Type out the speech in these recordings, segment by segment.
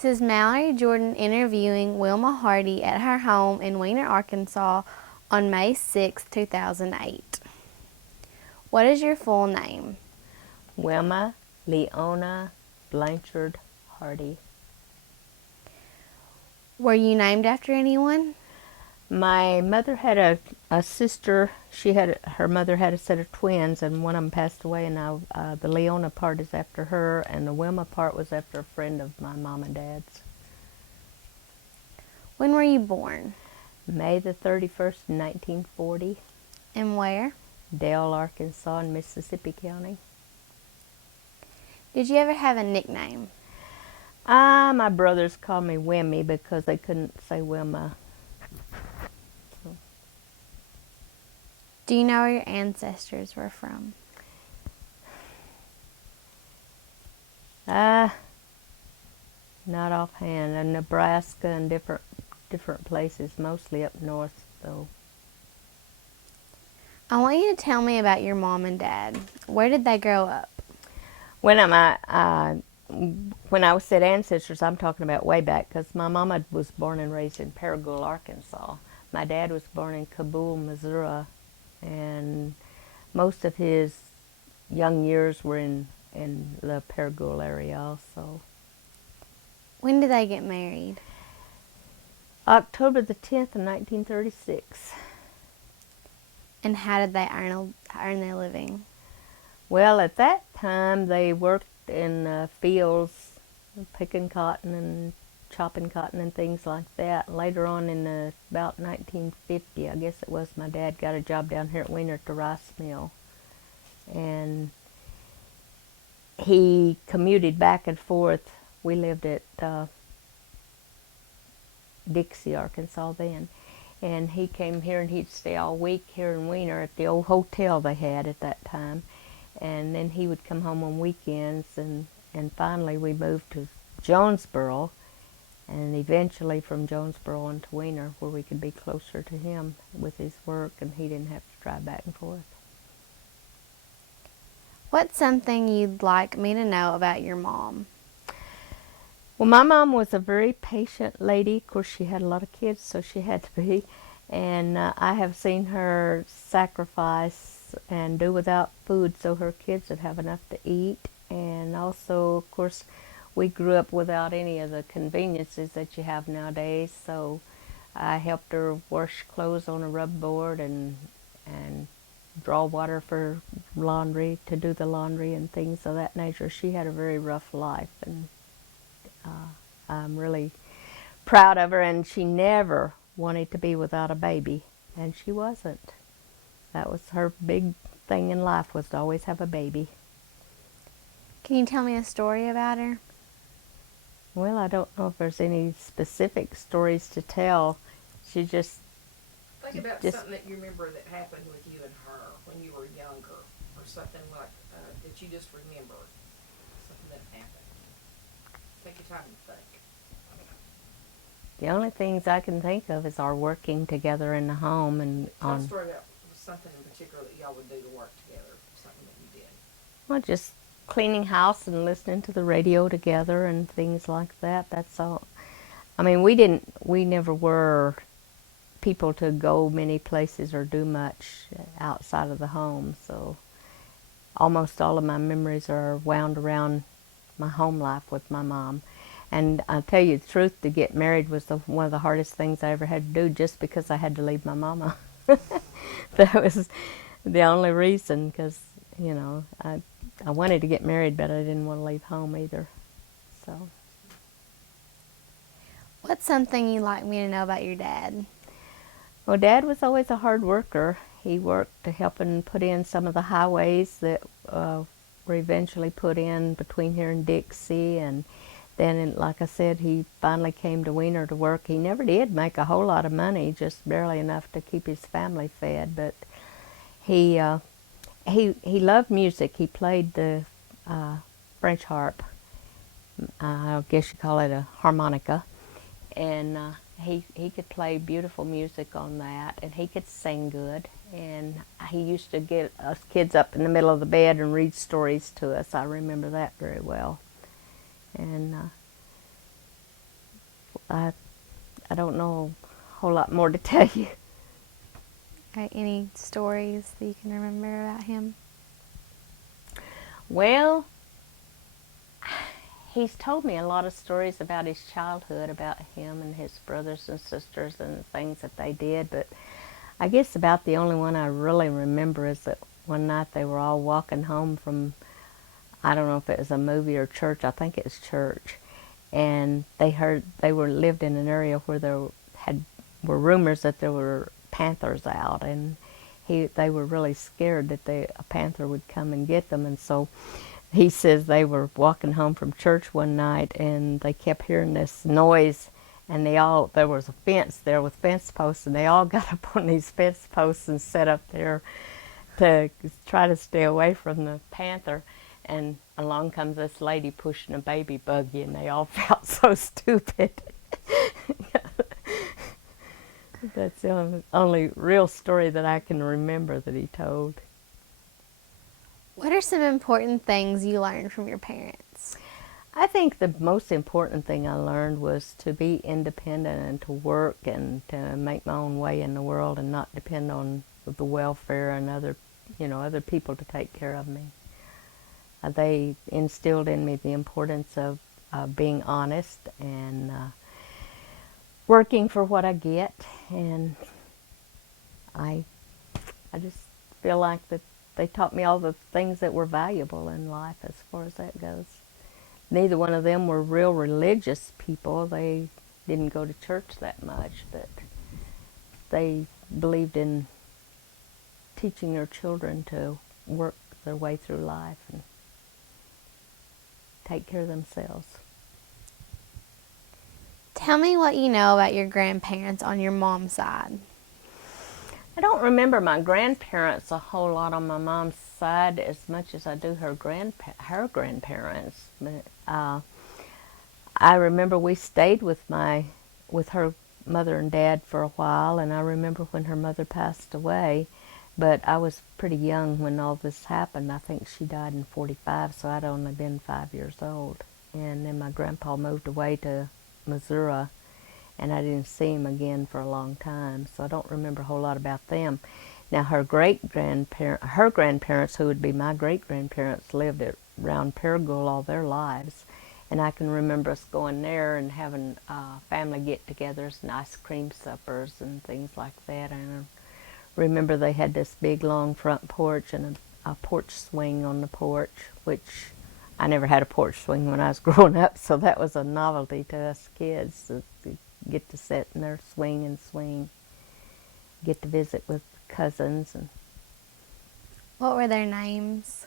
This is Mallory Jordan interviewing Wilma Hardy at her home in Weiner, Arkansas on May 6, 2008. What is your full name? Wilma Leona Blanchard Hardy. Were you named after anyone? My mother had a sister. Her mother had a set of twins, and one of them passed away. And now the Leona part is after her, and the Wilma part was after a friend of my mom and dad's. When were you born? May the 31st, 1940, And where? Dale, Arkansas, in Mississippi County. Did you ever have a nickname? My brothers called me Wimmy because they couldn't say Wilma. Do you know where your ancestors were from? Not offhand. In Nebraska and different places, mostly up north, though. I want you to tell me about your mom and dad. Where did they grow up? When I said ancestors, I'm talking about way back, because my mama was born and raised in Paragould, Arkansas. My dad was born in Kabul, Missouri, and most of his young years were in the Paragould area also. When did they get married? October the 10th of 1936. And how did they earn their living? Well, at that time they worked in fields, picking cotton and chopping cotton and things like that. Later on in about 1950, I guess it was, my dad got a job down here at Weiner at the rice mill. And he commuted back and forth. We lived at Dixie, Arkansas then. And he came here and he'd stay all week here in Weiner at the old hotel they had at that time. And then he would come home on weekends, and finally we moved to Jonesboro, and eventually from Jonesboro on to Weiner, where we could be closer to him with his work and he didn't have to drive back and forth. What's something you'd like me to know about your mom? Well, my mom was a very patient lady. Of course, she had a lot of kids, so she had to be. And I have seen her sacrifice and do without food so her kids would have enough to eat. And also, of course, we grew up without any of the conveniences that you have nowadays. So I helped her wash clothes on a rub board and draw water for laundry, to do the laundry and things of that nature. She had a very rough life, and I'm really proud of her. And she never wanted to be without a baby, and she wasn't. That was her big thing in life, was to always have a baby. Can you tell me a story about her? Well, I don't know if there's any specific stories to tell. She just... Think about something that you remember that happened with you and her when you were younger, or something like that you just remember, something that happened. Take your time and think. The only things I can think of is our working together in the home and Tell a story about something in particular that y'all would do to work together, something that you did. well, just cleaning house and listening to the radio together and things like that. That's all. I mean, we never were people to go many places or do much outside of the home, so almost all of my memories are wound around my home life with my mom. And I'll tell you the truth, to get married was one of the hardest things I ever had to do, just because I had to leave my mama. That was the only reason, because, you know, I wanted to get married, but I didn't want to leave home either. So. What's something you'd like me to know about your dad? Well, Dad was always a hard worker. He worked to help and put in some of the highways that were eventually put in between here and Dixie, and then, like I said, he finally came to Weiner to work. He never did make a whole lot of money, just barely enough to keep his family fed, but he loved music. He played the French harp. I guess you call it a harmonica. And he could play beautiful music on that, and he could sing good. And he used to get us kids up in the middle of the bed and read stories to us. I remember that very well. And I don't know a whole lot more to tell you. Okay, any stories that you can remember about him? Well, he's told me a lot of stories about his childhood, about him and his brothers and sisters and the things that they did, but I guess about the only one I really remember is that one night they were all walking home from, I don't know if it was a movie or church, I think it was church, and they lived in an area where were rumors that there were panthers out, and they were really scared that a panther would come and get them, and so he says they were walking home from church one night and they kept hearing this noise, and there was a fence there with fence posts, and they all got up on these fence posts and sat up there to try to stay away from the panther. And along comes this lady pushing a baby buggy, and they all felt so stupid. That's the only real story that I can remember that he told. What are some important things you learned from your parents? I think the most important thing I learned was to be independent and to work and to make my own way in the world and not depend on the welfare and other people to take care of me. They instilled in me the importance of being honest and working for what I get, and I just feel like that they taught me all the things that were valuable in life as far as that goes. Neither one of them were real religious people. They didn't go to church that much, but they believed in teaching their children to work their way through life and take care of themselves. Tell me what you know about your grandparents on your mom's side. I don't remember my grandparents a whole lot on my mom's side as much as I do her grandparents. But I remember we stayed with her mother and dad for a while, and I remember when her mother passed away. But I was pretty young when all this happened. I think she died in 45, so I'd only been 5 years old. And then my grandpa moved away to Missouri, and I didn't see him again for a long time, so I don't remember a whole lot about them. Now, her grandparents, who would be my great-grandparents, lived around Paragould all their lives, and I can remember us going there and having family get-togethers and ice cream suppers and things like that. And I remember they had this big, long front porch and a porch swing on the porch, which I never had a porch swing when I was growing up, so that was a novelty to us kids, to get to sit in their swing and swing, get to visit with cousins. And What were their names?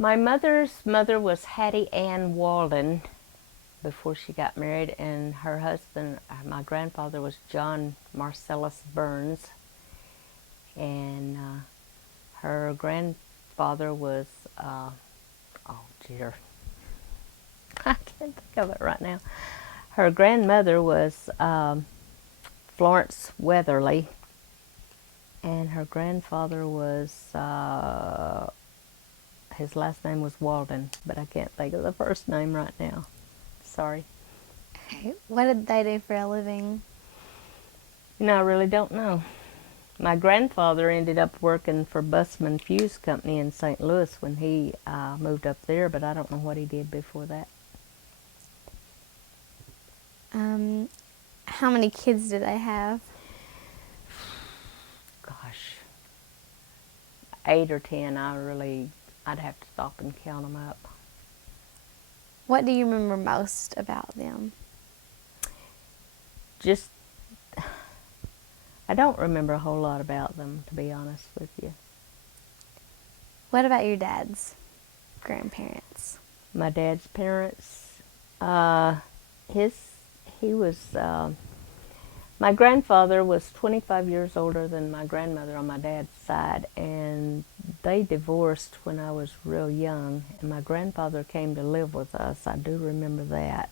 my mother's mother was Hattie Ann Walden before she got married, and her husband, my grandfather, was John Marcellus Burns, and her grandfather was oh dear, I can't think of it right now. Her grandmother was Florence Weatherly, and her grandfather was, his last name was Walden, but I can't think of the first name right now. Sorry. Okay. What did they do for a living? I really don't know. My grandfather ended up working for Busman Fuse Company in St. Louis when he moved up there, but I don't know what he did before that. How many kids did they have? Gosh, 8 or 10. I'd have to stop and count them up. What do you remember most about them? I don't remember a whole lot about them, to be honest with you. What about your dad's grandparents? My dad's parents, my grandfather was 25 years older than my grandmother on my dad's side, and they divorced when I was real young, and my grandfather came to live with us. I do remember that.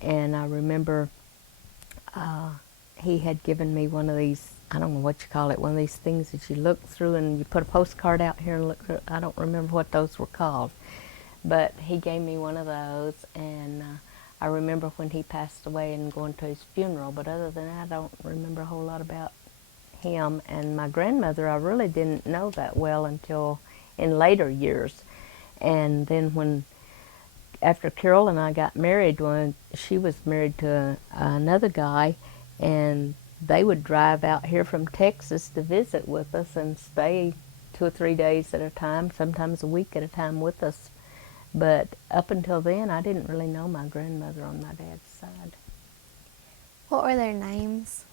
And I remember he had given me one of these, I don't know what you call it, one of these things that you look through and you put a postcard out here and look through. I don't remember what those were called, but he gave me one of those, and I remember when he passed away and going to his funeral, but other than that, I don't remember a whole lot about him. And my grandmother, I really didn't know that well until in later years. And then after Carol and I got married, when she was married to another guy, and they would drive out here from Texas to visit with us and stay 2 or 3 days at a time, sometimes a week at a time with us. But up until then, I didn't really know my grandmother on my dad's side. What were their names?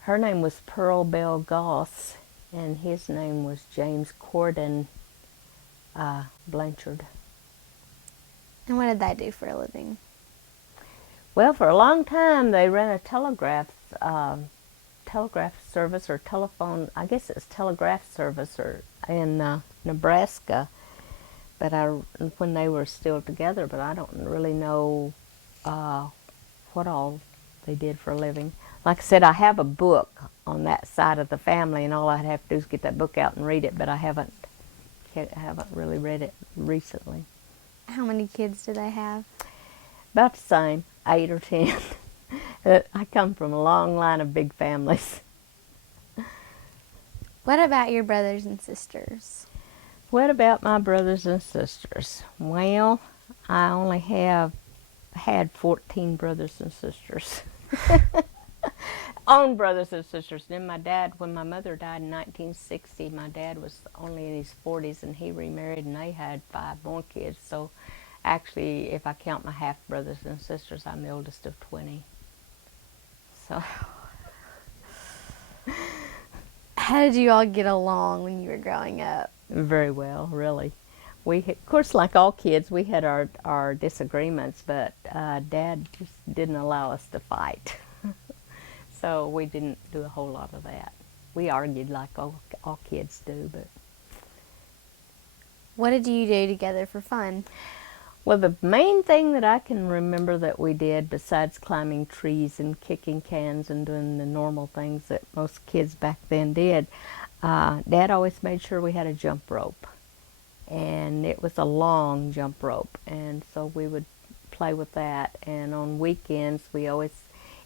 Her name was Pearl Bell Goss, and his name was James Corden Blanchard. And what did they do for a living? Well, for a long time, they ran a telegraph service or telephone, I guess it's telegraph service in Nebraska. But when they were still together, but I don't really know what all they did for a living. Like I said, I have a book on that side of the family, and all I'd have to do is get that book out and read it, but I haven't really read it recently. How many kids do they have? About the same, 8 or 10. I come from a long line of big families. What about your brothers and sisters? What about my brothers and sisters? Well, I only have had 14 brothers and sisters. Own brothers and sisters. Then my dad, when my mother died in 1960, my dad was only in his 40s, and he remarried, and they had 5 more kids. So actually, if I count my half brothers and sisters, I'm the oldest of 20. So How did you all get along when you were growing up? very well, really. Of course, like all kids, we had our disagreements, but Dad just didn't allow us to fight. So we didn't do a whole lot of that. We argued like all kids do, but... What did you do together for fun? Well, the main thing that I can remember that we did, besides climbing trees and kicking cans and doing the normal things that most kids back then did, Dad always made sure we had a jump rope. And it was a long jump rope, and so we would play with that. And on weekends, we always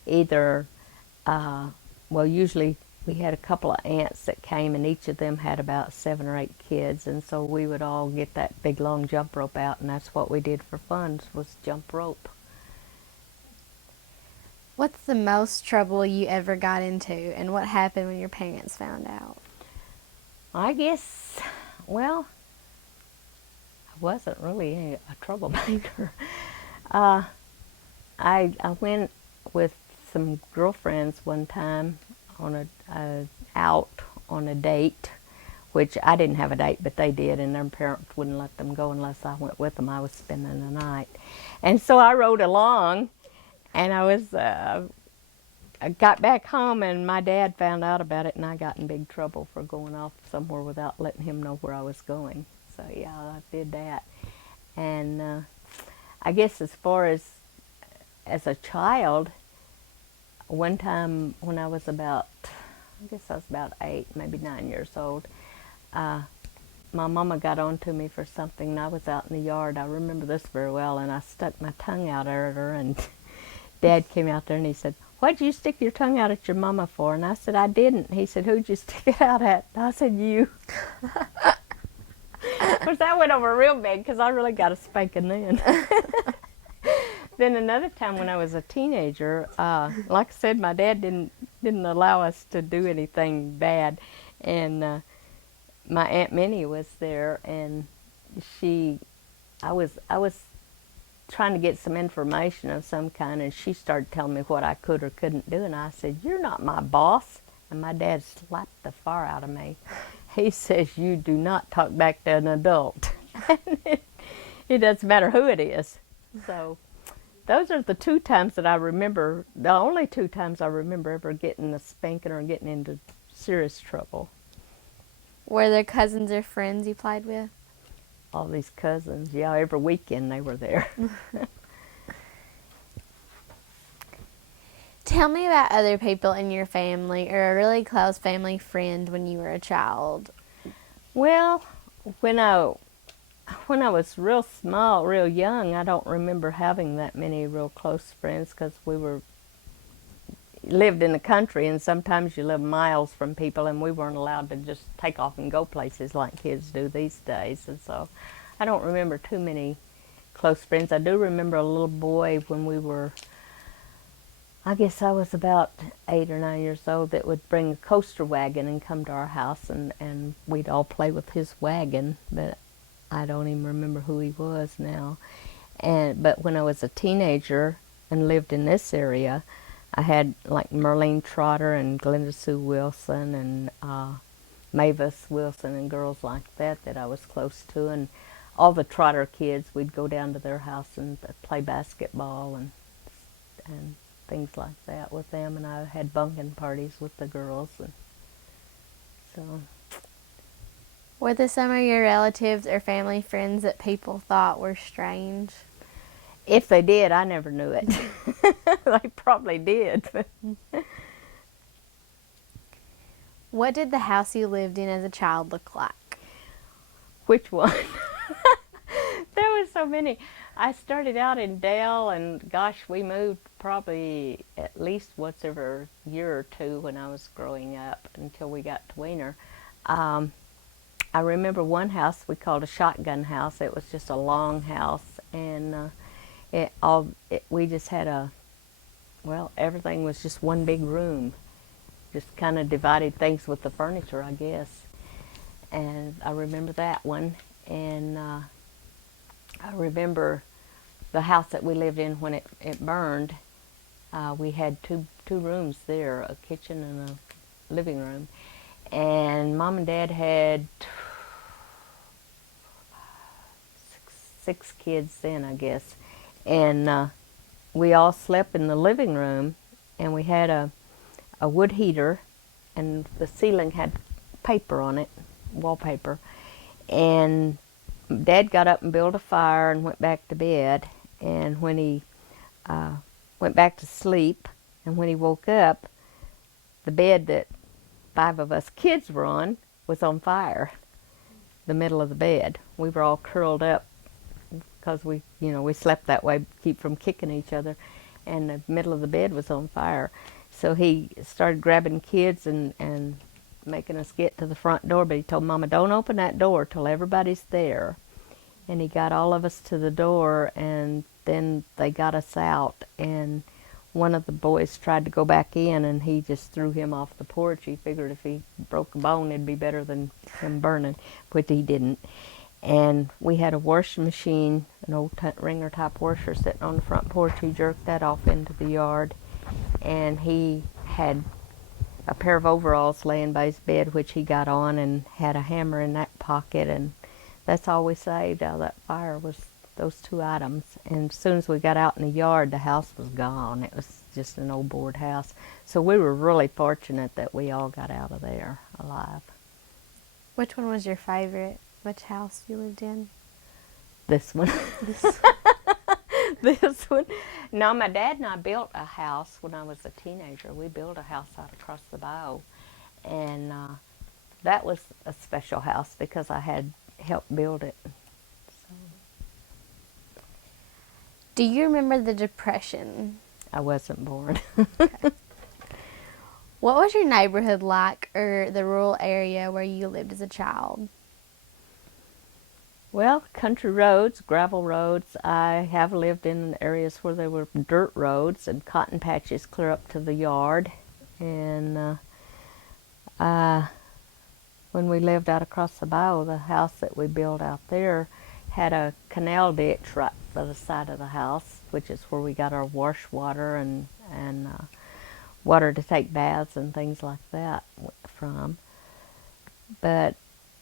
either, usually we had a couple of aunts that came, and each of them had about 7 or 8 kids, and so we would all get that big long jump rope out, and that's what we did for fun, was jump rope. What's the most trouble you ever got into, and what happened when your parents found out? I guess, well, I wasn't really a troublemaker. I went with some girlfriends one time on out on a date, which I didn't have a date, but they did, and their parents wouldn't let them go unless I went with them. I was spending the night, and so I rode along, and I got back home, and my dad found out about it, and I got in big trouble for going off somewhere without letting him know where I was going. So yeah, I did that. And I guess as far as a child, one time when I was about 8, maybe 9 years old, my mama got on to me for something, and I was out in the yard. I remember this very well, and I stuck my tongue out at her, and Dad came out there and he said, "What'd you stick your tongue out at your mama for?" And I said, "I didn't." He said, "Who'd you stick it out at?" And I said, "You." Of course, that went over real big because I really got a spanking then. Then another time when I was a teenager, like I said, my dad didn't allow us to do anything bad, and my Aunt Minnie was there, and I was trying to get some information of some kind, and she started telling me what I could or couldn't do, and I said, "You're not my boss." And my dad slapped the fire out of me. He says, "You do not talk back to an adult." It doesn't matter who it is. So those are the 2 times that I remember, the only 2 times I remember ever getting a spanking or getting into serious trouble. Were there cousins or friends you played with? All these cousins, yeah, every weekend they were there. Tell me about other people in your family or a really close family friend when you were a child. Well, when I when I was real small, real young, I don't remember having that many real close friends because we lived in the country, and sometimes you live miles from people, and we weren't allowed to just take off and go places like kids do these days. And so I don't remember too many close friends. I do remember a little boy when we were, I guess I was about 8 or 9 years old, that would bring a coaster wagon and come to our house, and we'd all play with his wagon, but I don't even remember who he was now. But when I was a teenager and lived in this area, I had like Merlene Trotter and Glenda Sue Wilson and Mavis Wilson and girls like that I was close to. And all the Trotter kids, we'd go down to their house and play basketball and things like that with them. And I had bunking parties with the girls. And so. Were there some of your relatives or family friends that people thought were strange? If they did, I never knew it. They probably did. What did the house you lived in as a child look like? Which one? There were so many. I started out in Dale, and gosh, we moved probably at least once every year or two when I was growing up until we got to Weiner. I remember one house we called a shotgun house. It was just a long house, and we just had everything was just one big room. Just kind of divided things with the furniture, I guess. And I remember that one. And I remember the house that we lived in when it burned. We had two rooms there, a kitchen and a living room. And Mom and Dad had six kids then, I guess. And we all slept in the living room, and we had a wood heater, and the ceiling had paper on it, wallpaper. And Dad got up and built a fire and went back to bed. And when he went back to sleep, and when he woke up, the bed that 5 of us kids were on fire. The middle of the bed. We were all curled up because we slept that way, keep from kicking each other, and the middle of the bed was on fire. So he started grabbing kids and making us get to the front door, but he told Mama, don't open that door till everybody's there. And he got all of us to the door, and then they got us out, and one of the boys tried to go back in, and he just threw him off the porch. He figured if he broke a bone, it'd be better than him burning, but he didn't. And we had a washing machine, an old Ringer type washer sitting on the front porch. He jerked that off into the yard, and he had a pair of overalls laying by his bed, which he got on, and had a hammer in that pocket, and that's all we saved out of that fire was those 2 items. And as soon as we got out in the yard, the house was gone. It was just an old board house. So we were really fortunate that we all got out of there alive. Which one was your favorite? Which house you lived in? This one. This one. No, my dad and I built a house when I was a teenager. We built a house out across the bayou. And that was a special house because I had helped build it. So. Do you remember the Depression? I wasn't born. Okay. What was your neighborhood like, or the rural area where you lived as a child? Well, country roads, gravel roads. I have lived in areas where there were dirt roads and cotton patches clear up to the yard. And when we lived out across the bayou, the house that we built out there had a canal ditch right by the side of the house, which is where we got our wash water and water to take baths and things like that from. But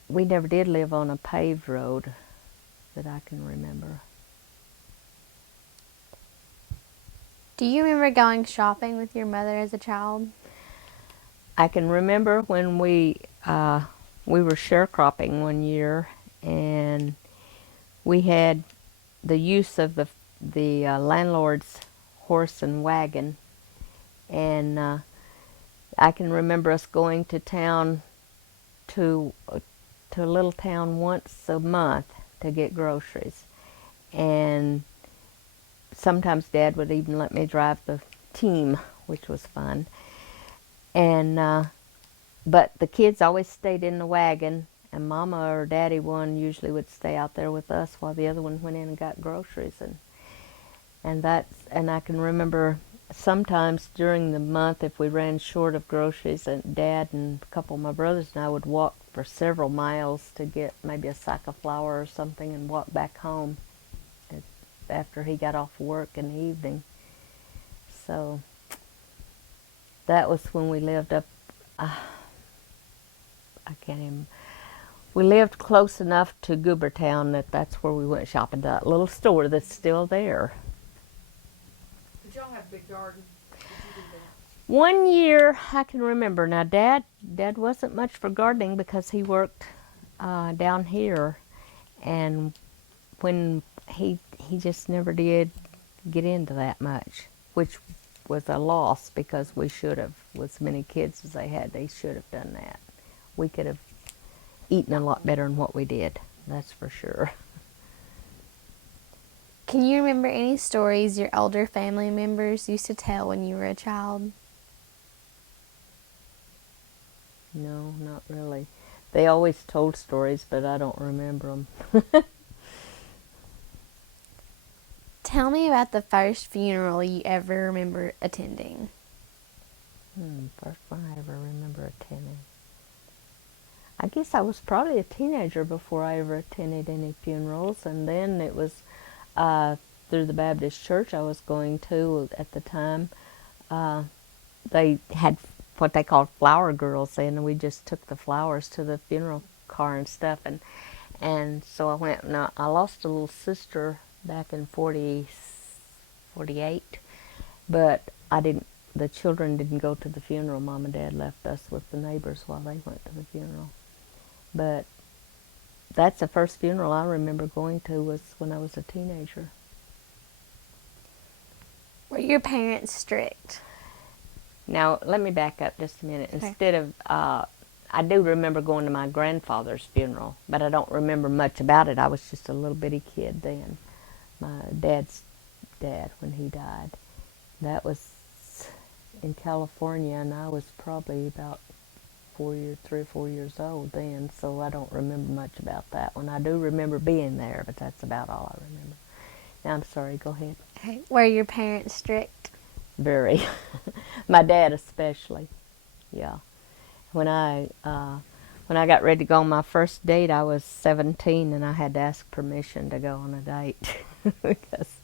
we never did live on a paved road that I can remember. Do you remember going shopping with your mother as a child? I can remember when we were sharecropping one year, and we had the use of the landlord's horse and wagon, and I can remember us going to town to a little town once a month to get groceries. And sometimes Dad would even let me drive the team, which was fun. And but the kids always stayed in the wagon, and Mama or Daddy one usually would stay out there with us while the other one went in and got groceries. And I can remember sometimes during the month, if we ran short of groceries, and Dad and a couple of my brothers and I would walk for several miles to get maybe a sack of flour or something and walk back home after he got off work in the evening. So that was when we lived up, I can't even, we lived close enough to Goobertown that's where we went shopping, to that little store that's still there. Did y'all have a big garden? Did you do that? One year I can remember. Now Dad wasn't much for gardening because he worked down here, and when he just never did get into that much, which was a loss because we should have, with as many kids as they had, they should have done that. We could have eaten a lot better than what we did, that's for sure. Can you remember any stories your elder family members used to tell when you were a child? No, not really. They always told stories, but I don't remember them. Tell me about the first funeral you ever remember attending. First one I ever remember attending. I guess I was probably a teenager before I ever attended any funerals, and then it was through the Baptist church I was going to at the time. They had what they called flower girls, and we just took the flowers to the funeral car and stuff, and so I went. Now I lost a little sister back in 48, but I didn't. The children didn't go to the funeral. Mom and Dad left us with the neighbors while they went to the funeral. But that's the first funeral I remember going to, was when I was a teenager. Were your parents strict? Now, let me back up just a minute. Okay. Instead of, I do remember going to my grandfather's funeral, but I don't remember much about it. I was just a little bitty kid then. My dad's dad, when he died. That was in California, and I was probably about 3 or 4 years old then, so I don't remember much about that one. I do remember being there, but that's about all I remember. Now, I'm sorry, go ahead. Okay. Were your parents strict? Very. My dad especially. Yeah. When I got ready to go on my first date, I was 17, and I had to ask permission to go on a date because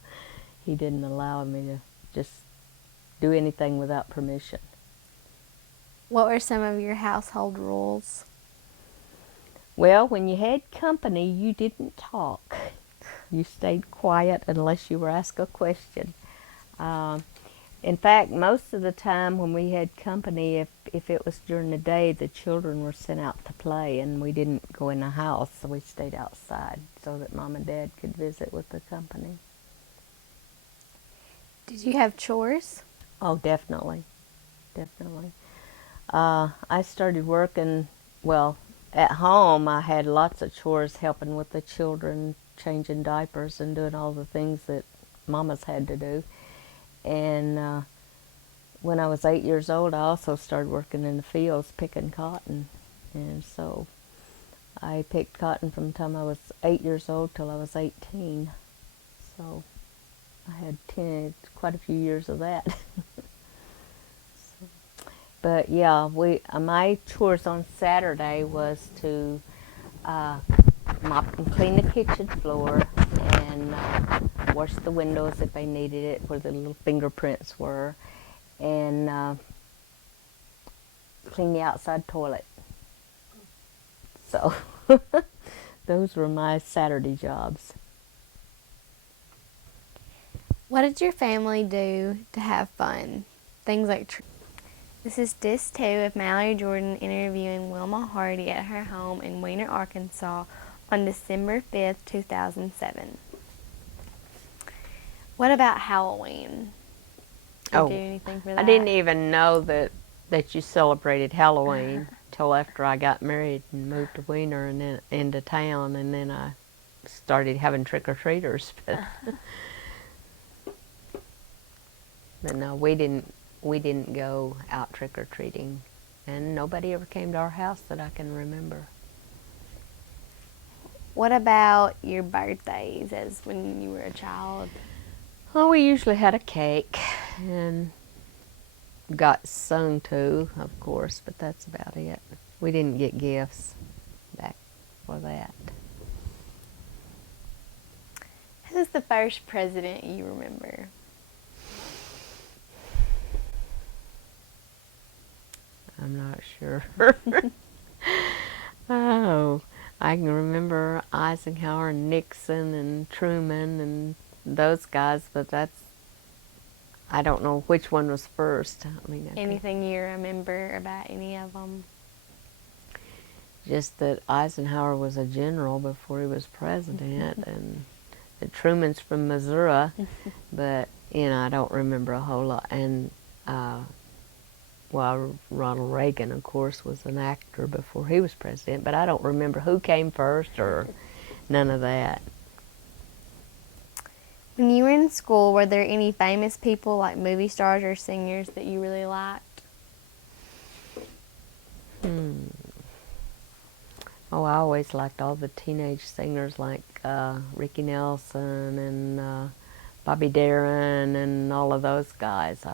he didn't allow me to just do anything without permission. What were some of your household rules? Well, when you had company, you didn't talk. You stayed quiet unless you were asked a question. In fact, most of the time when we had company, if it was during the day, the children were sent out to play, and we didn't go in the house, so we stayed outside so that Mom and Dad could visit with the company. Did you have chores? Oh, definitely. Definitely. I started working, well, at home I had lots of chores, helping with the children, changing diapers and doing all the things that mamas had to do. And when I was 8 years old, I also started working in the fields picking cotton. And so I picked cotton from the time I was 8 years old till I was 18. So I had quite a few years of that. But yeah, my chores on Saturday was to mop and clean the kitchen floor, and wash the windows if they needed it, where the little fingerprints were, and clean the outside toilet. So those were my Saturday jobs. What did your family do to have fun? Things like This is Disc 2 of Mallory Jordan interviewing Wilma Hardy at her home in Weiner, Arkansas on December 5th, 2007. What about Halloween? Did you do anything for that? I didn't even know that you celebrated Halloween till after I got married and moved to Weiner and then into town, and then I started having trick-or-treaters. But no, we didn't go out trick-or-treating, and nobody ever came to our house that I can remember. What about your birthdays as when you were a child? Well, we usually had a cake and got sung to, of course, but that's about it. We didn't get gifts back for that. Who's the first president you remember? I'm not sure. Oh, I can remember Eisenhower and Nixon and Truman and those guys, but I don't know which one was first. I mean, Anything you remember about any of them? just that Eisenhower was a general before he was president, and that Truman's from Missouri, but I don't remember a whole lot. And well, Ronald Reagan, of course, was an actor before he was president, but I don't remember who came first or none of that. When you were in school, were there any famous people like movie stars or singers that you really liked? Oh, I always liked all the teenage singers like Ricky Nelson and Bobby Darin and all of those guys.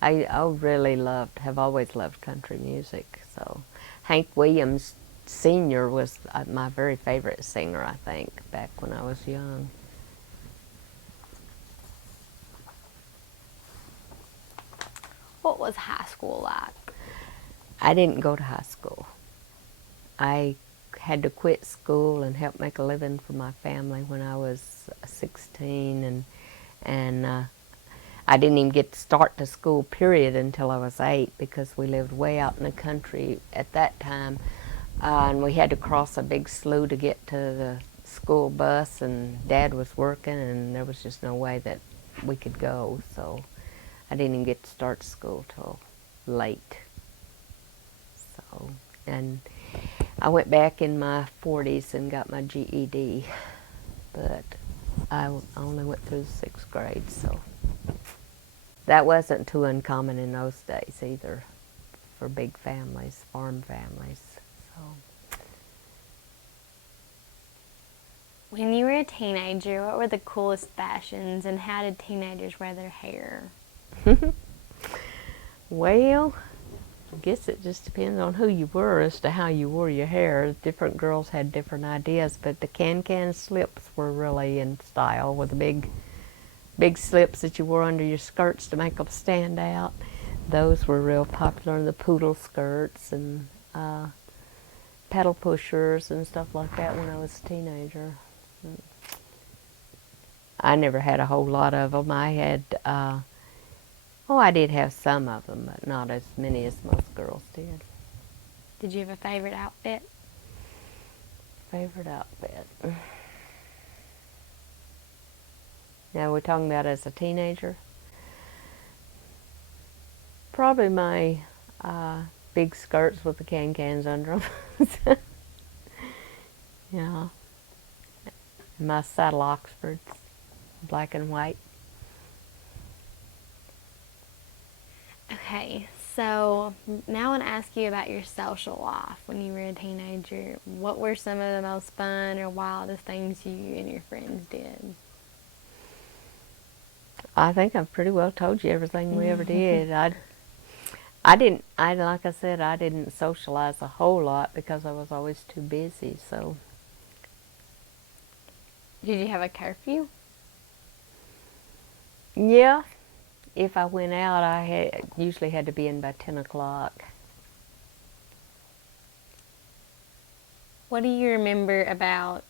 I really have always loved country music. So Hank Williams Sr. was my very favorite singer, I think, back when I was young. What was high school like? I didn't go to high school. I had to quit school and help make a living for my family when I was 16, and I didn't even get to start the school period until I was 8 because we lived way out in the country at that time, and we had to cross a big slough to get to the school bus, and Dad was working, and there was just no way that we could go, so I didn't even get to start school till late. So, and I went back in my 40s and got my GED, but I only went through the 6th grade, so that wasn't too uncommon in those days either for big families, farm families. So, When you were a teenager, what were the coolest fashions and how did teenagers wear their hair? well, I guess it just depends on who you were as to how you wore your hair. Different girls had different ideas, but the can-can slips were really in style with the big slips that you wore under your skirts to make them stand out. Those were real popular, the poodle skirts and pedal pushers and stuff like that when I was a teenager. I never had a whole lot of them. I had, I did have some of them, but not as many as most girls did. Did you have a favorite outfit? Favorite outfit? Now we're talking about as a teenager. Probably my big skirts with the can-cans under them. Yeah. And my saddle Oxfords, black and white. Okay, so now I want to ask you about your social life when you were a teenager. What were some of the most fun or wildest things you and your friends did? I think I've pretty well told you everything we ever did. Like I said, I didn't socialize a whole lot because I was always too busy, so. Did you have a curfew? Yeah. If I went out, I usually had to be in by 10 o'clock. What do you remember about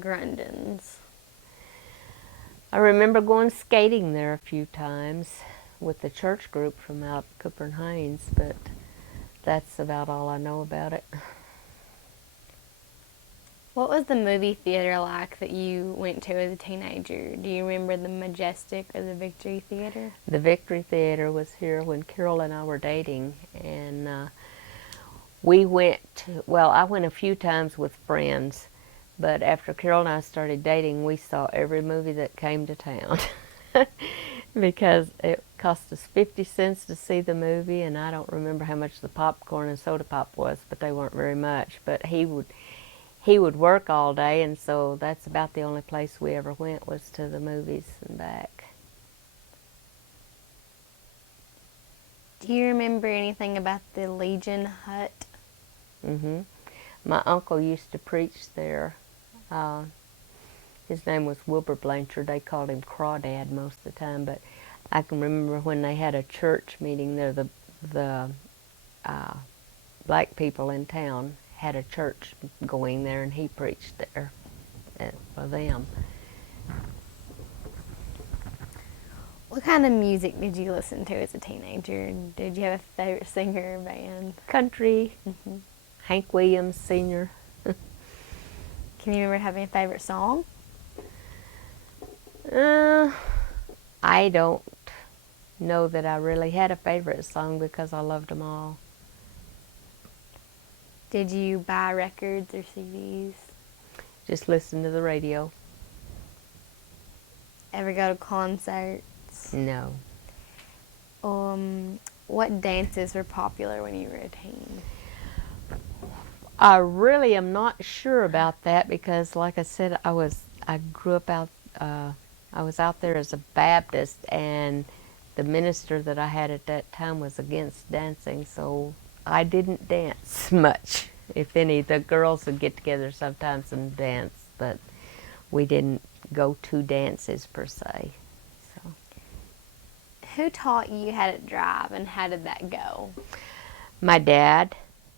Grundon's? I remember going skating there a few times with the church group from out Cooper and Haynes, but that's about all I know about it. What was the movie theater like that you went to as a teenager? Do you remember the Majestic or the Victory Theater? The Victory Theater was here when Carol and I were dating, and we went I went a few times with friends, But after Carol and I started dating, we saw every movie that came to town because it cost us 50 cents to see the movie, and I don't remember how much the popcorn and soda pop was, but they weren't very much. But he would work all day, and so that's about the only place we ever went was to the movies and back. Do you remember anything about the Legion Hut? My uncle used to preach there. His name was Wilma Blanchard. They called him Crawdad most of the time, but I can remember when they had a church meeting there, the black people in town had a church going there, and he preached there for them. What kind of music did you listen to as a teenager? Did you have a favorite singer or band? Country, Hank Williams Sr. Can you remember having a favorite song? I don't know that I really had a favorite song because I loved them all. Did you buy records or CDs? Just listen to the radio. Ever go to concerts? No. What dances were popular when you were a teen? I really am not sure about that because, like I said, I grew up out. I was out there as a Baptist, and the minister that I had at that time was against dancing, so I didn't dance much. If any, the girls would get together sometimes and dance, but we didn't go to dances per se. So. Who taught you how to drive, and how did that go? My dad,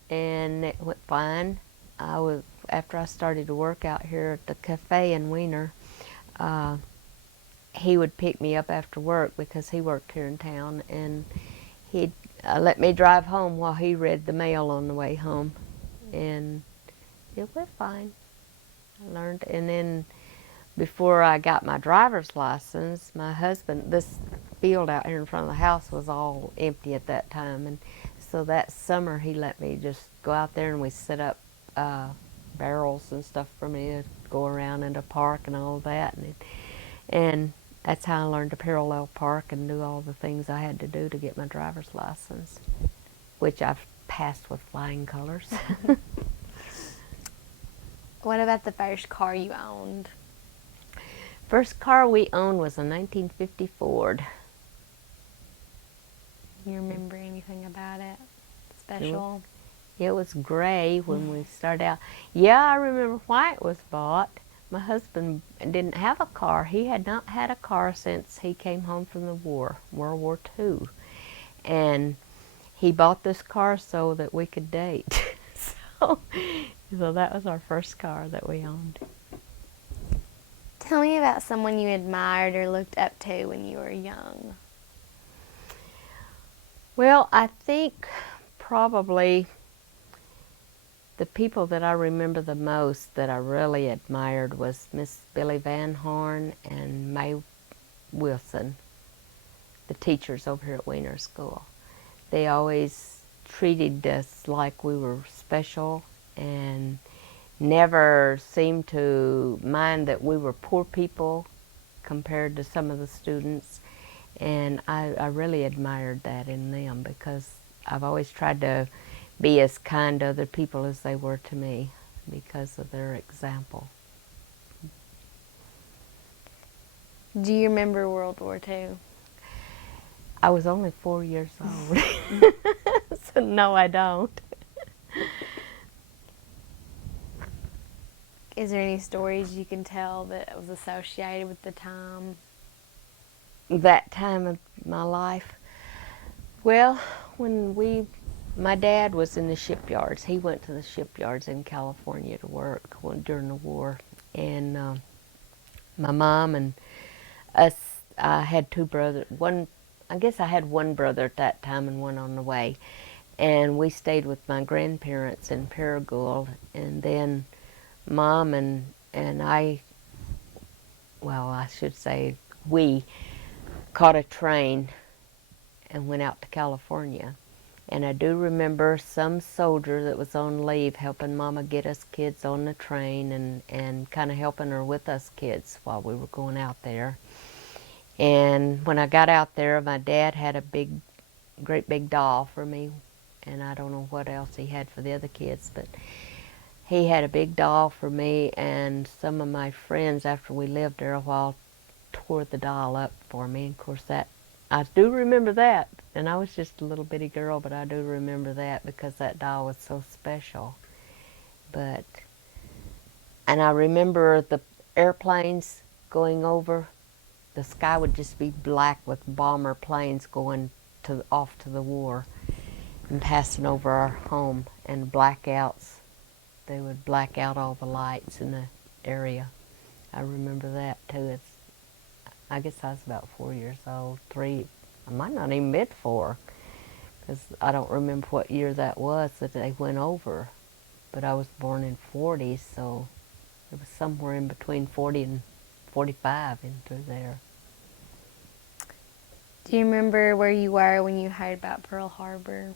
and it went fine. After I started to work out here at the cafe in Weiner, he would pick me up after work because he worked here in town, and he'd let me drive home while he read the mail on the way home, and it went fine. I learned, and then before I got my driver's license, my husband, this field out here in front of the house was all empty at that time, and so that summer he let me just go out there, and we set up barrels and stuff for me to go around in the park and all of that, and that's how I learned to parallel park and do all the things I had to do to get my driver's license, which I've passed with flying colors. What about the first car you owned? First car we owned was a 1950 Ford. You remember anything about it special? It was gray when we started out. Yeah, I remember why it was bought. My husband didn't have a car. He had not had a car since he came home from the war, World War II. And he bought this car so that we could date. so that was our first car that we owned. Tell me about someone you admired or looked up to when you were young. Well, I think probably the people that I remember the most that I really admired was Miss Billy Van Horn and May Wilson, the teachers over here at Weiner School. They always treated us like we were special and never seemed to mind that we were poor people compared to some of the students. And I really admired that in them because I've always tried to be as kind to other people as they were to me because of their example. Do you remember World War II? I was only 4 years old, so no, I don't. Is there any stories you can tell that was associated with the time? That time of my life? Well, my dad was in the shipyards. He went to the shipyards in California to work during the war. And my mom and us, I had two brothers. I guess I had one brother at that time and one on the way. And we stayed with my grandparents in Paragould. And then Mom and I, well, I should say we caught a train and went out to California. And I do remember some soldier that was on leave helping Mama get us kids on the train and kind of helping her with us kids while we were going out there. And when I got out there, my dad had a great big doll for me, and I don't know what else he had for the other kids, but he had a big doll for me, and some of my friends, after we lived there a while, tore the doll up for me. Of course, that I do remember that, and I was just a little bitty girl, but I do remember that because that doll was so special. And I remember the airplanes going over. The sky would just be black with bomber planes going off to the war and passing over our home, and blackouts. They would black out all the lights in the area. I remember that too. I guess I was about 4 years old, 3. I might not even been 4, because I don't remember what year that was that they went over. But I was born in 40, so it was somewhere in between 40 and 45 in through there. Do you remember where you were when you heard about Pearl Harbor?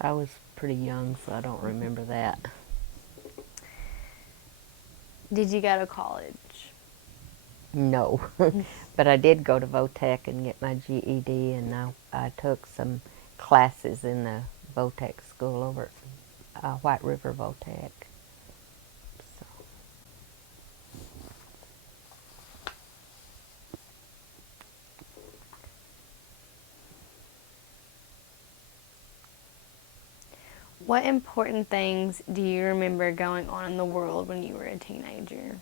I was pretty young, so I don't remember that. Did you go to college? No, but I did go to Votech and get my GED, and I took some classes in the Votech school over at White River Votech. So. What important things do you remember going on in the world when you were a teenager?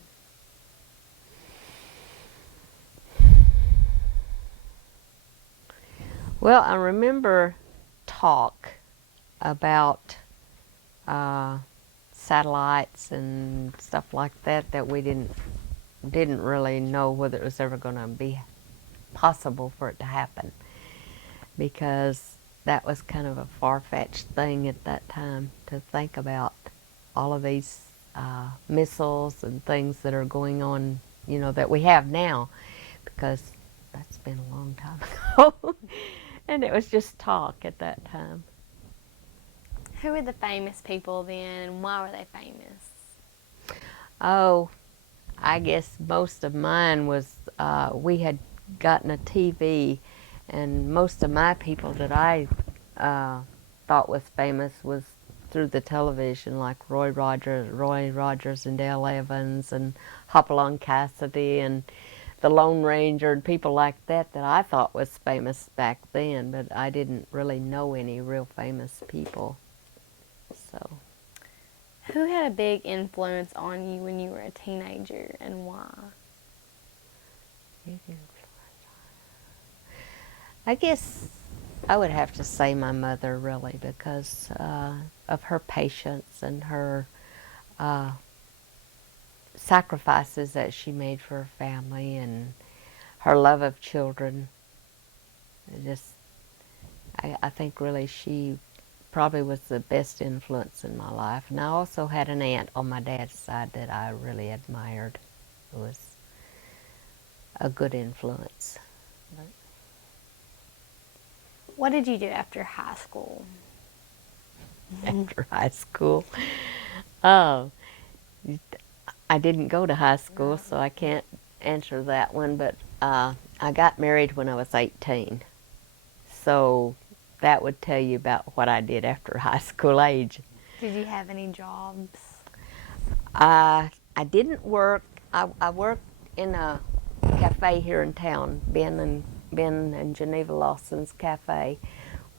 Well, I remember talk about satellites and stuff like that we didn't really know whether it was ever going to be possible for it to happen, because that was kind of a far-fetched thing at that time to think about all of these missiles and things that are going on, you know, that we have now, because that's been a long time ago. And it was just talk at that time. Who were the famous people then, and why were they famous? Oh, I guess most of mine was, we had gotten a TV, and most of my people that I thought was famous was through the television, like Roy Rogers and Dale Evans and Hopalong Cassidy and the Lone Ranger and people like that I thought was famous back then, but I didn't really know any real famous people. So. Who had a big influence on you when you were a teenager, and why? I guess I would have to say my mother, really, because of her patience and her sacrifices that she made for her family and her love of children. I think really she probably was the best influence in my life. And I also had an aunt on my dad's side that I really admired. It was a good influence. What did you do after high school? After high school? Oh, I didn't go to high school, so I can't answer that one, but I got married when I was 18. So that would tell you about what I did after high school age. Did you have any jobs? I didn't work. I worked in a cafe here in town, Ben and Geneva Lawson's cafe.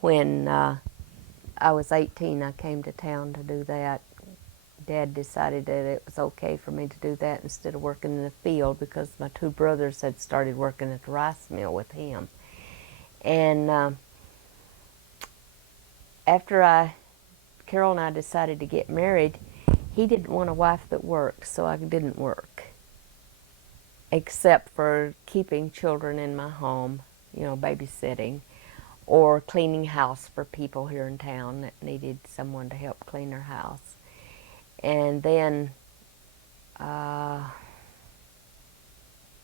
When I was 18, I came to town to do that. Dad decided that it was okay for me to do that instead of working in the field, because my 2 brothers had started working at the rice mill with him. And after Carol and I decided to get married, he didn't want a wife that worked, so I didn't work, except for keeping children in my home, you know, babysitting, or cleaning house for people here in town that needed someone to help clean their house. And then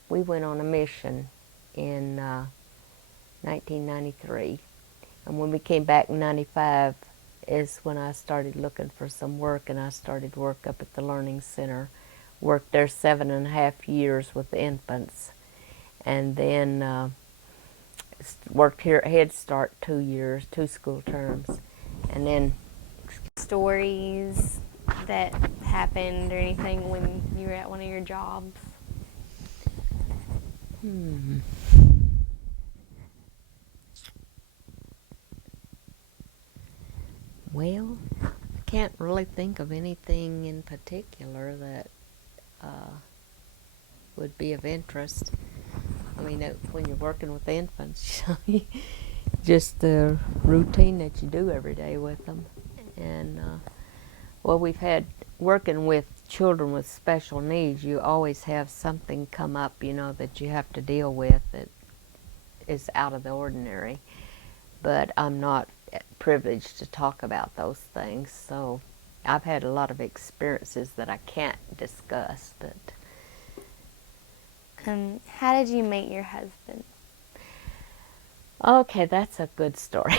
we went on a mission in 1993, And when we came back in 95 is when I started looking for some work, and I started work up at the Learning Center. Worked there 7.5 years with the infants, and then worked here at Head Start 2 years, 2 school terms, and then Stories that happened or anything when you were at one of your jobs? Well, I can't really think of anything in particular that would be of interest. I mean, when you're working with infants, just the routine that you do every day with them. And, well, we've had, working with children with special needs, you always have something come up, that you have to deal with that is out of the ordinary. But I'm not privileged to talk about those things, so I've had a lot of experiences that I can't discuss. But How did you meet your husband? okay, that's a good story.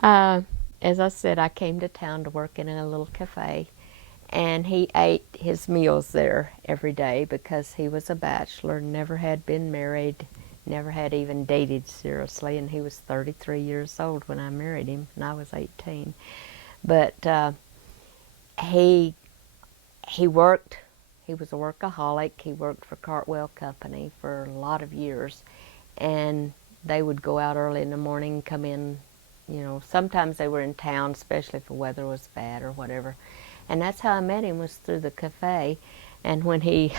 As I said, I came to town to work in a little cafe, and he ate his meals there every day because he was a bachelor, never had been married, never had even dated seriously, and he was 33 years old when I married him, and I was 18. But he worked. He was a workaholic. He worked for Cartwell Company for a lot of years, and they would go out early in the morning, come in. Sometimes they were in town, especially if the weather was bad or whatever. And that's how I met him, was through the cafe. And when he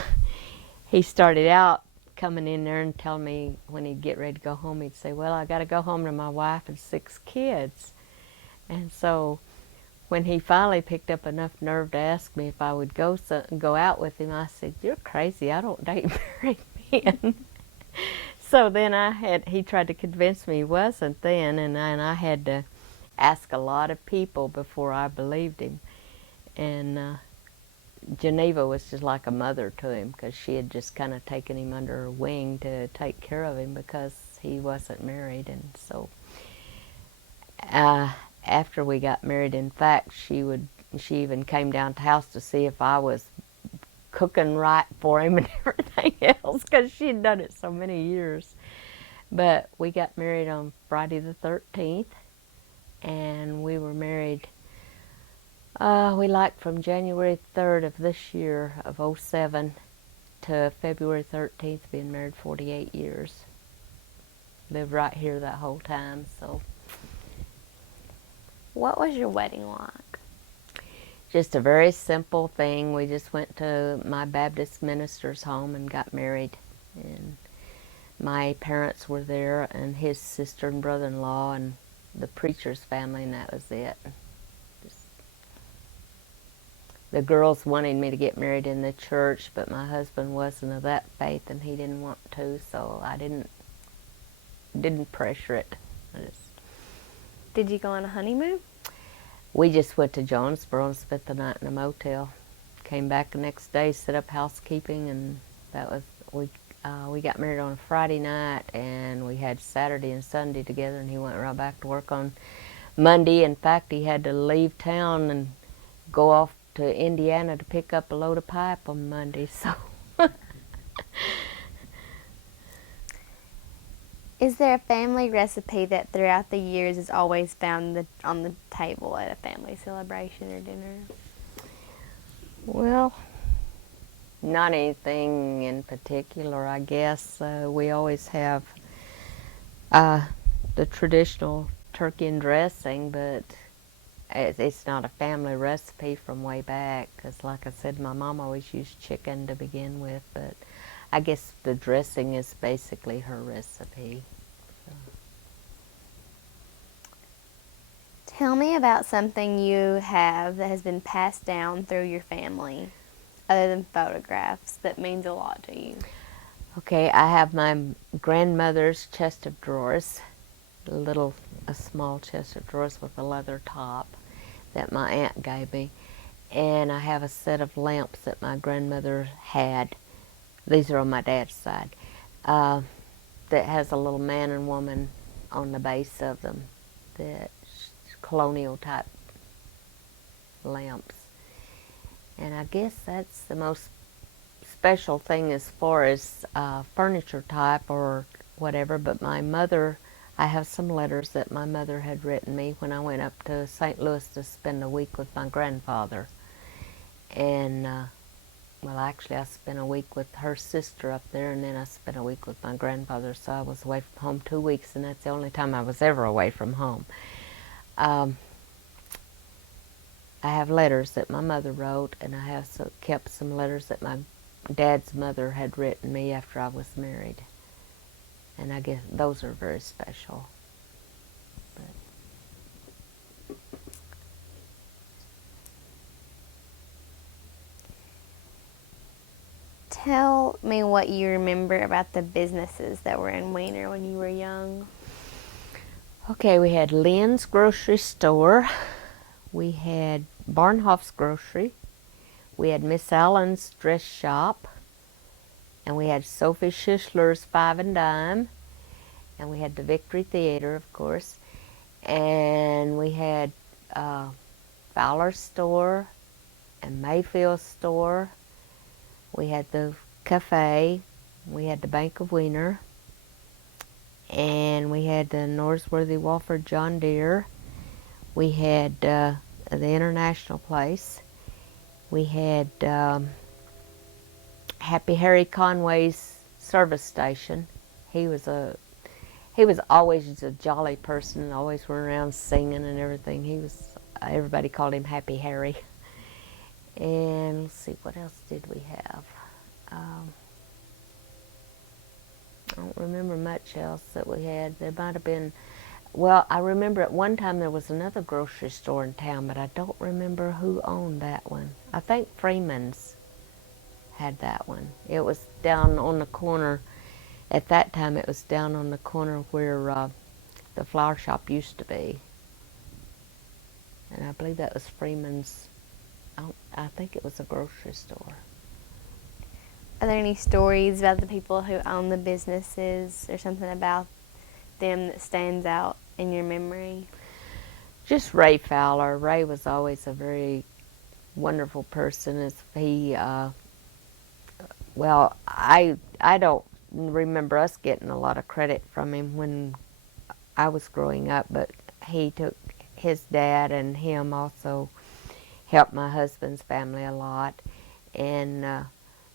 started out coming in there and telling me when he'd get ready to go home, he'd say, well, I got to go home to my wife and 6 kids. And so when he finally picked up enough nerve to ask me if I would go out with him, I said, you're crazy. I don't date married men. So then he tried to convince me he wasn't then, and I had to ask a lot of people before I believed him. And Geneva was just like a mother to him, because she had just kind of taken him under her wing to take care of him because he wasn't married. And so after we got married, in fact, she even came down to the house to see if I was cooking right for him and everything else, because she had done it so many years. But we got married on Friday the 13th, and we were married, from January 3rd of this year, of '07, to February 13th, being married 48 years. Lived right here that whole time, so. What was your wedding like? Just a very simple thing. We just went to my Baptist minister's home and got married. And my parents were there, and his sister and brother-in-law, and the preacher's family, and that was it. The girls wanted me to get married in the church, but my husband wasn't of that faith, and he didn't want to, so I didn't pressure it. Did you go on a honeymoon? We just went to Jonesboro and spent the night in a motel. Came back the next day, set up housekeeping, and that was, we got married on a Friday night, and we had Saturday and Sunday together, and he went right back to work on Monday. In fact, he had to leave town and go off to Indiana to pick up a load of pipe on Monday, so. Is there a family recipe that throughout the years is always found on the table at a family celebration or dinner? Well, not anything in particular, I guess. We always have the traditional turkey and dressing, but it's not a family recipe from way back, because like I said, my mom always used chicken to begin with, but I guess the dressing is basically her recipe. Tell me about something you have that has been passed down through your family, other than photographs, that means a lot to you. Okay, I have my grandmother's chest of drawers, a small chest of drawers with a leather top that my aunt gave me. And I have a set of lamps that my grandmother had. These are on my dad's side. That has a little man and woman on the base of them, that colonial type lamps. And I guess that's the most special thing as far as furniture type or whatever. But my mother, I have some letters that my mother had written me when I went up to St. Louis to spend a week with my grandfather. And well, actually I spent a week with her sister up there, and then I spent a week with my grandfather, so I was away from home 2 weeks, and that's the only time I was ever away from home. I have letters that my mother wrote, and I have kept some letters that my dad's mother had written me after I was married. And I guess those are very special. But Tell me what you remember about the businesses that were in Weiner when you were young. okay, we had Lynn's grocery store. We had Barnhoff's grocery. We had Miss Allen's dress shop. And we had Sophie Schischler's Five and Dime. And we had the Victory Theater, of course. And we had Fowler's store and Mayfield's store. We had the cafe. We had the Bank of Weiner. And we had the Norsworthy Walford John Deere. We had the International Place. We had Happy Harry Conway's service station. He was always a jolly person, always went around singing and everything. Everybody called him Happy Harry. And let's see, what else did we have? I don't remember much else that we had. There might have been, well, I remember at one time there was another grocery store in town, but I don't remember who owned that one. I think Freeman's had that one. It was down on the corner. At that time, it was down on the corner where the flower shop used to be. And I believe that was Freeman's. I think it was a grocery store. Are there any stories about the people who own the businesses or something about them that stands out in your memory? Just Ray Fowler. Ray was always a very wonderful person. Well, I don't remember us getting a lot of credit from him when I was growing up, but he took his dad, and him also helped my husband's family a lot. And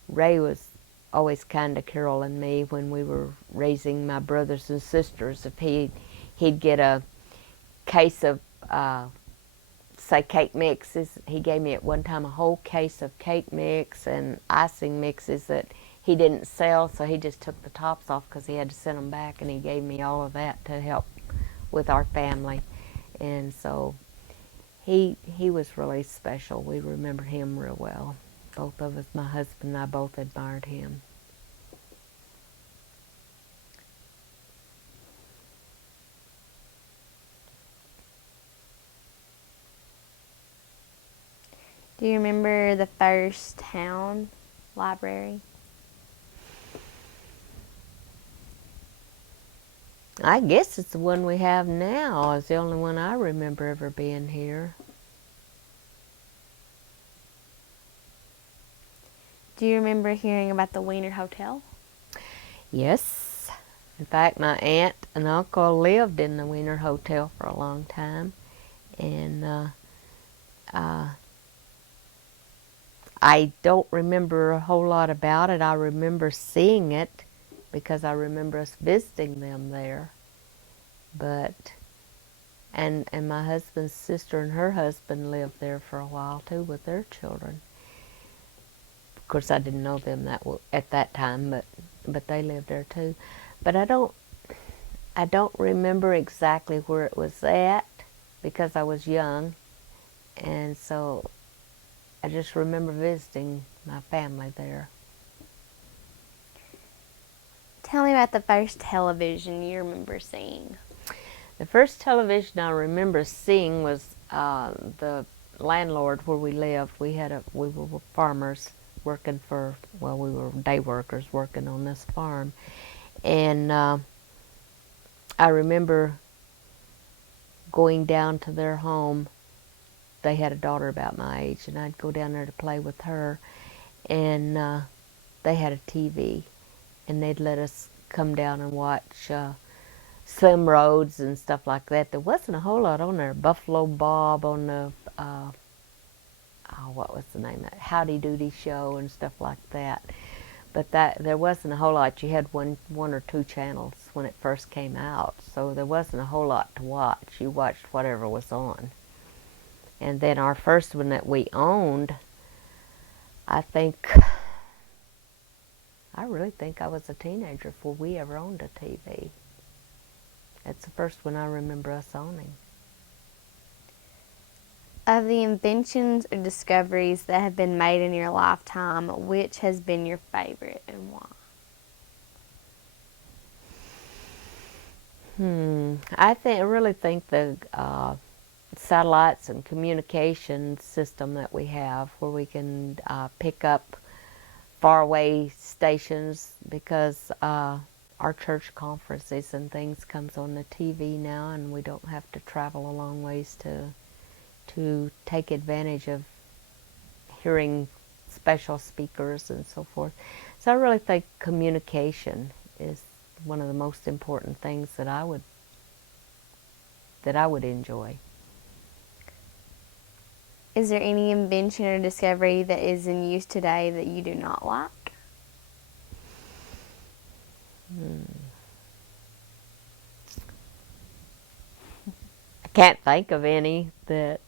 Ray was always kind to Carol and me when we were raising my brothers and sisters. If he'd get a case of say cake mixes, he gave me at one time a whole case of cake mix and icing mixes that he didn't sell, so he just took the tops off because he had to send them back, and he gave me all of that to help with our family. And so he was really special. We remember him real well. Both of us, my husband and I, both admired him. Do you remember the first town library? I guess it's the one we have now. It's the only one I remember ever being here. Do you remember hearing about the Weiner Hotel? Yes. In fact, my aunt and uncle lived in the Weiner Hotel for a long time. And I don't remember a whole lot about it. I remember seeing it because I remember us visiting them there. And my husband's sister and her husband lived there for a while too with their children. Of course, I didn't know them at that time, but they lived there too. But I don't remember exactly where it was at because I was young, and so I just remember visiting my family there. Tell me about the first television you remember seeing. The first television I remember seeing was the landlord where we lived. We were farmers working we were day workers working on this farm. And I remember going down to their home. They had a daughter about my age, and I'd go down there to play with her. And they had a TV, and they'd let us come down and watch Slim Roads and stuff like that. There wasn't a whole lot on there. Buffalo Bob on the, what was the name of it? Howdy Doody Show and stuff like that. But there wasn't a whole lot. You had one or two channels when it first came out, so there wasn't a whole lot to watch. You watched whatever was on. And then our first one that we owned, I really think I was a teenager before we ever owned a TV. That's the first one I remember us owning. Of the inventions or discoveries that have been made in your lifetime, which has been your favorite and why? I really think the satellites and communication system that we have, where we can pick up faraway stations, because our church conferences and things comes on the TV now, and we don't have to travel a long ways to take advantage of hearing special speakers and so forth. So I really think communication is one of the most important things that I would enjoy. Is there any invention or discovery that is in use today that you do not like? I can't think of any that,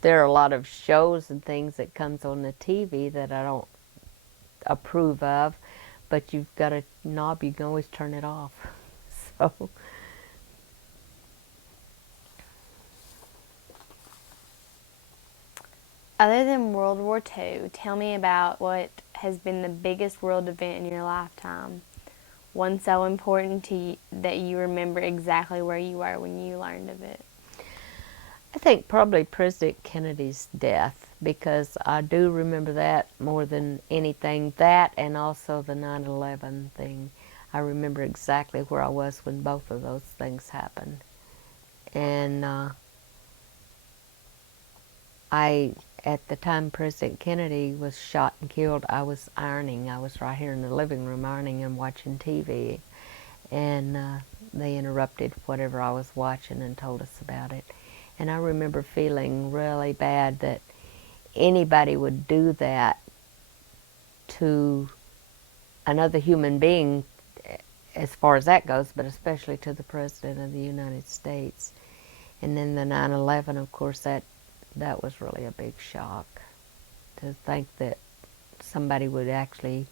there are a lot of shows and things that comes on the TV that I don't approve of, but you've got a knob, you can always turn it off. So Other than World War II, tell me about what has been the biggest world event in your lifetime. One so important to you that you remember exactly where you were when you learned of it. I think probably President Kennedy's death, because I do remember that more than anything. That, and also the 9/11 thing. I remember exactly where I was when both of those things happened. And at the time President Kennedy was shot and killed, I was ironing. I was right here in the living room ironing and watching TV. And they interrupted whatever I was watching and told us about it. And I remember feeling really bad that anybody would do that to another human being, as far as that goes, but especially to the President of the United States. And then the 9/11, of course, that was really a big shock, to think that somebody would actually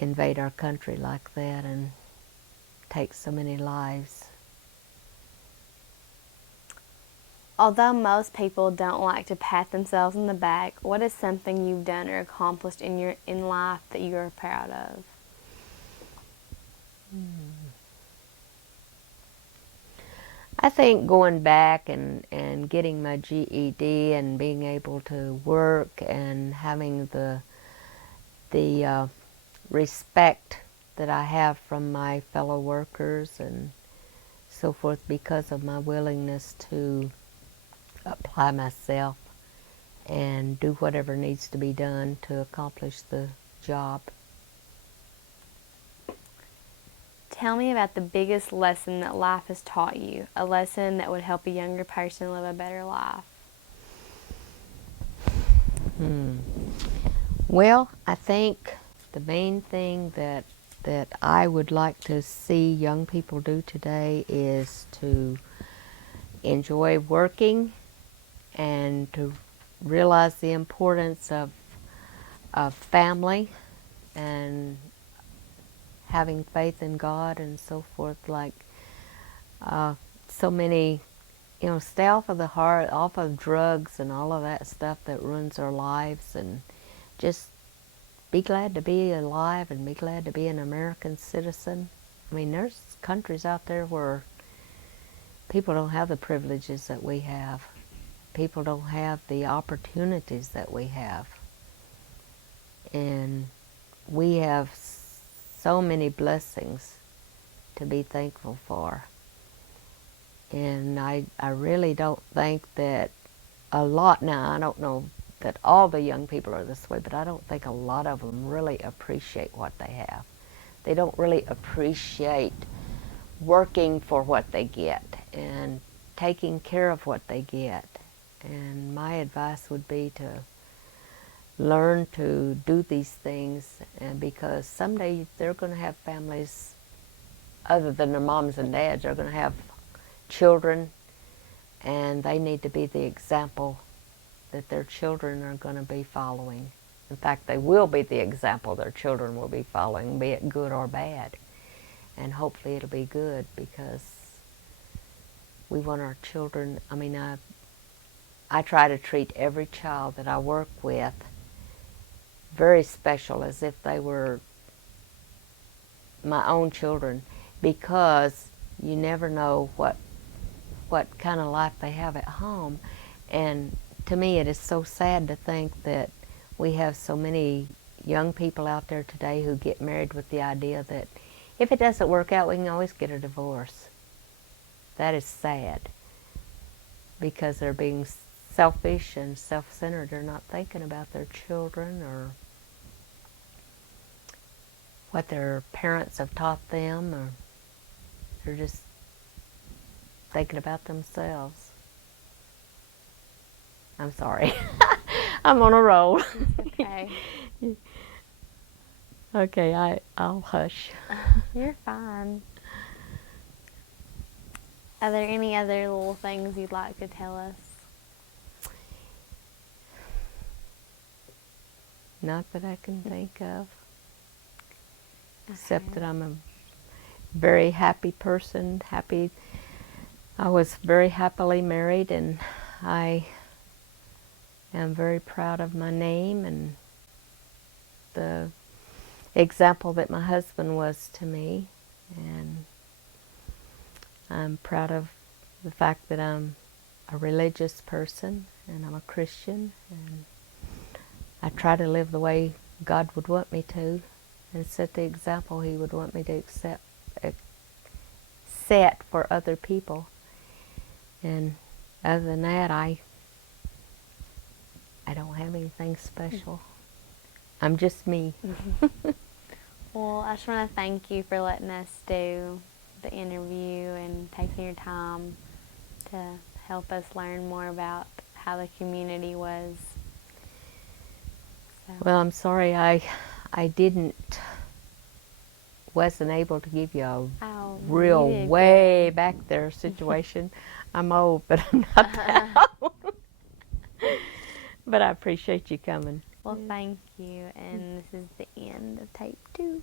invade our country like that and take so many lives. Although most people don't like to pat themselves on the back, what is something you've done or accomplished in life that you are proud of? I think going back and getting my GED and being able to work and having the respect that I have from my fellow workers and so forth, because of my willingness to apply myself and do whatever needs to be done to accomplish the job. Tell me about the biggest lesson that life has taught you, a lesson that would help a younger person live a better life. Well, I think the main thing that I would like to see young people do today is to enjoy working and to realize the importance of family and having faith in God and so forth. Like so many, stay off of the heart, off of drugs and all of that stuff that ruins our lives, and just be glad to be alive and be glad to be an American citizen. There's countries out there where people don't have the privileges that we have. People don't have the opportunities that we have. And we have so many blessings to be thankful for. And I really don't think that a lot, now I don't know that all the young people are this way, but I don't think a lot of them really appreciate what they have. They don't really appreciate working for what they get and taking care of what they get. And my advice would be to learn to do these things, and because someday they're going to have families other than their moms and dads. They're going to have children, and they need to be the example that their children are going to be following. In fact, they will be the example their children will be following, be it good or bad. And hopefully it'll be good, because we want our children, I try to treat every child that I work with very special, as if they were my own children, because you never know what kind of life they have at home. And to me, it is so sad to think that we have so many young people out there today who get married with the idea that if it doesn't work out, we can always get a divorce. That is sad, because they're being selfish and self-centered. They're not thinking about their children or what their parents have taught them, or they're just thinking about themselves. I'm sorry. I'm on a roll. Okay. Okay, I'll hush. You're fine. Are there any other little things you'd like to tell us? Not that I can think of. Except that I'm a very happy person. I was very happily married, and I am very proud of my name and the example that my husband was to me. And I'm proud of the fact that I'm a religious person, and I'm a Christian, and I try to live the way God would want me to, and set the example He would want me to set for other people. And other than that, I don't have anything special. I'm just me. Well, I just want to thank you for letting us do the interview and taking your time to help us learn more about how the community was. So. Well, I'm sorry I wasn't able to give you a real way back there situation. I'm old, but I'm not that old. But I appreciate you coming. Well, thank you, and this is the end of tape 2.